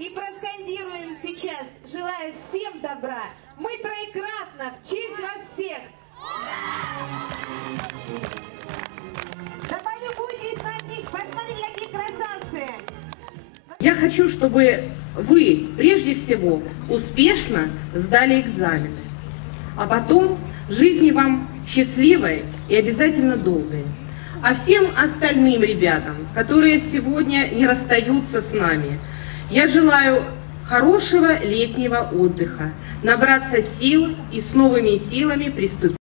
И проскандируем сейчас, желаю всем добра. Мы троекратно, в честь вас всех. Да полюбуйтесь на них, посмотрите, какие красавцы. Я хочу, чтобы вы, прежде всего, успешно сдали экзамены, а потом жизни вам счастливой и обязательно долгой. А всем остальным ребятам, которые сегодня не расстаются с нами, я желаю хорошего летнего отдыха, набраться сил и с новыми силами приступить.